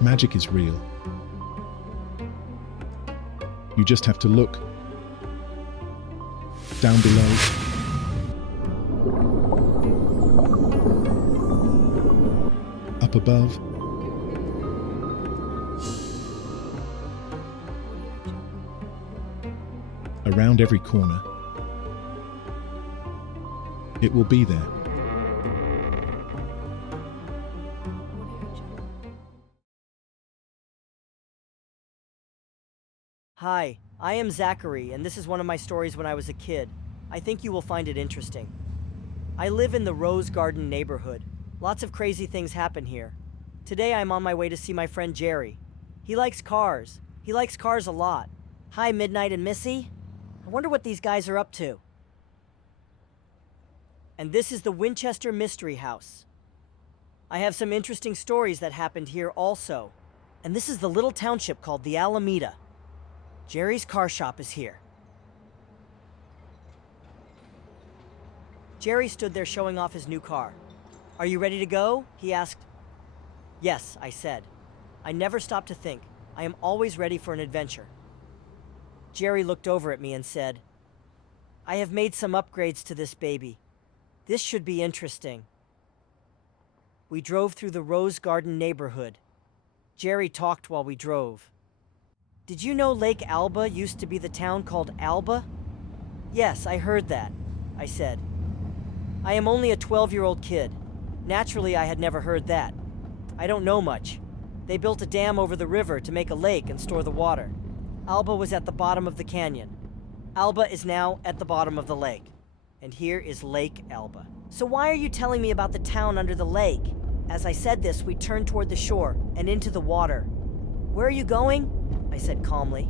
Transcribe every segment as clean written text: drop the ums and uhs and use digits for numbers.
Magic is real. You just have to look. Down below. Up above. Around every corner. It will be there. Hi, I am Zachary, and this is one of my stories when I was a kid. I think you will find it interesting. I live in the Rose Garden neighborhood. Lots of crazy things happen here. Today I'm on my way to see my friend Jerry. He likes cars. He likes cars a lot. Hi, Midnight and Missy. I wonder what these guys are up to. And this is the Winchester Mystery House. I have some interesting stories that happened here also. And this is the little township called the Alameda. Jerry's car shop is here. Jerry stood there showing off his new car. Are you ready to go? He asked. Yes, I said. I never stop to think. I am always ready for an adventure. Jerry looked over at me and said, I have made some upgrades to this baby. This should be interesting. We drove through the Rose Garden neighborhood. Jerry talked while we drove. Did you know Lake Alba used to be the town called Alba? Yes, I heard that, I said. I am only a 12-year-old kid. Naturally, I had never heard that. I don't know much. They built a dam over the river to make a lake and store the water. Alba was at the bottom of the canyon. Alba is now at the bottom of the lake. And here is Lake Alba. So why are you telling me about the town under the lake? As I said this, we turned toward the shore and into the water. Where are you going? I said calmly.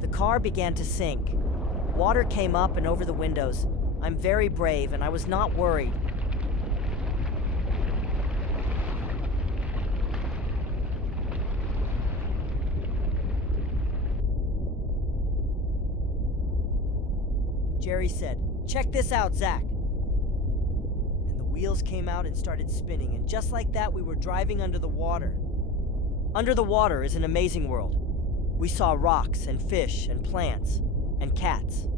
The car began to sink. Water came up and over the windows. I'm very brave, and I was not worried. Jerry said, "Check this out, Zack." And the wheels came out and started spinning, and just like that, we were driving under the water. Under the water is an amazing world. We saw rocks and fish and plants and cats.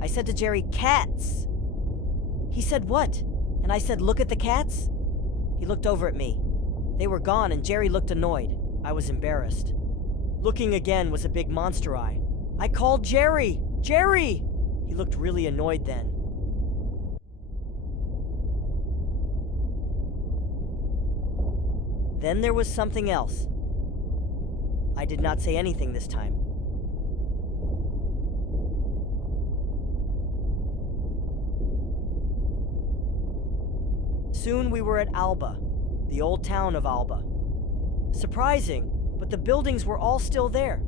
I said to Jerry, "Cats!" He said, "What?" And I said, "Look at the cats." He looked over at me. They were gone, and Jerry looked annoyed. I was embarrassed. Looking again was a big monster eye. I called Jerry! Jerry! He looked really annoyed then. Then there was something else. I did not say anything this time. Soon we were at Alba, the old town of Alba. Surprising, but the buildings were all still there.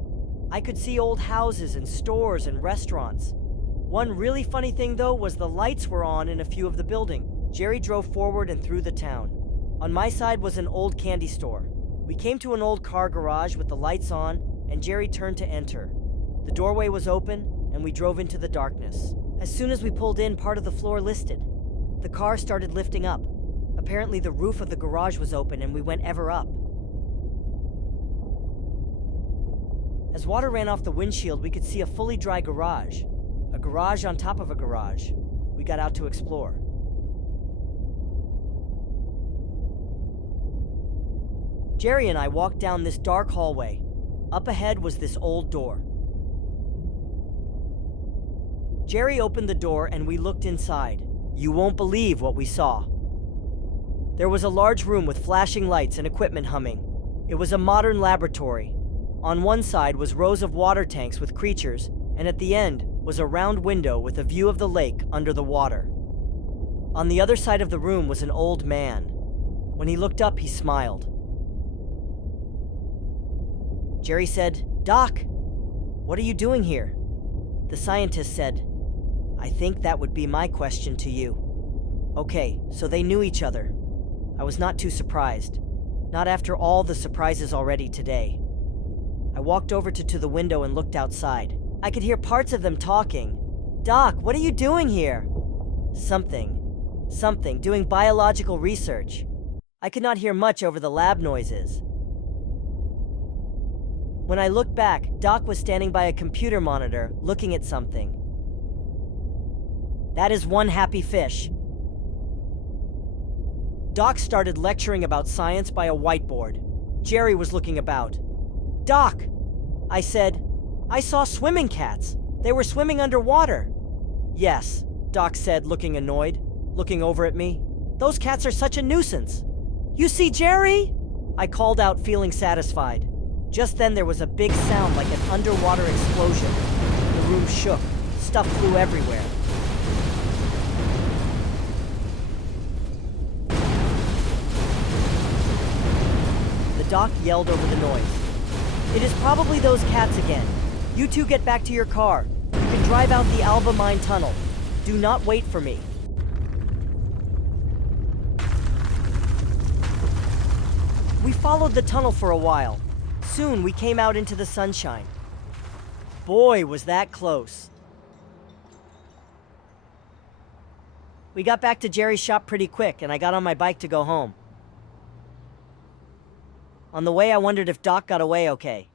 I could see old houses and stores and restaurants. One really funny thing, though, was the lights were on in a few of the buildings. Jerry drove forward and through the town. On my side was an old candy store. We came to an old car garage with the lights on, and Jerry turned to enter. The doorway was open, and we drove into the darkness. As soon as we pulled in, part of the floor listed. The car started lifting up. Apparently the roof of the garage was open and we went ever up. As water ran off the windshield, we could see a fully dry garage. A garage on top of a garage. We got out to explore. Jerry and I walked down this dark hallway. Up ahead was this old door. Jerry opened the door and we looked inside. You won't believe what we saw. There was a large room with flashing lights and equipment humming. It was a modern laboratory. On one side was rows of water tanks with creatures, and at the end was a round window with a view of the lake under the water. On the other side of the room was an old man. When he looked up, he smiled. Jerry said, "Doc, what are you doing here?" The scientist said, I think that would be my question to you. Okay, so they knew each other. I was not too surprised. Not after all the surprises already today. I walked over to the window and looked outside. I could hear parts of them talking. Doc, what are you doing here? Something, doing biological research. I could not hear much over the lab noises. When I looked back, Doc was standing by a computer monitor, looking at something. That is one happy fish. Doc started lecturing about science by a whiteboard. Jerry was looking about. Doc, I said, I saw swimming cats. They were swimming underwater. Yes, Doc said, looking annoyed, looking over at me. Those cats are such a nuisance. You see Jerry? I called out, feeling satisfied. Just then there was a big sound like an underwater explosion. The room shook. Stuff flew everywhere. The doc yelled over the noise. It is probably those cats again. You two get back to your car. You can drive out the Alba Mine tunnel. Do not wait for me. We followed the tunnel for a while. Soon we came out into the sunshine. Boy, was that close. We got back to Jerry's shop pretty quick, and I got on my bike to go home. On the way, I wondered if Doc got away okay.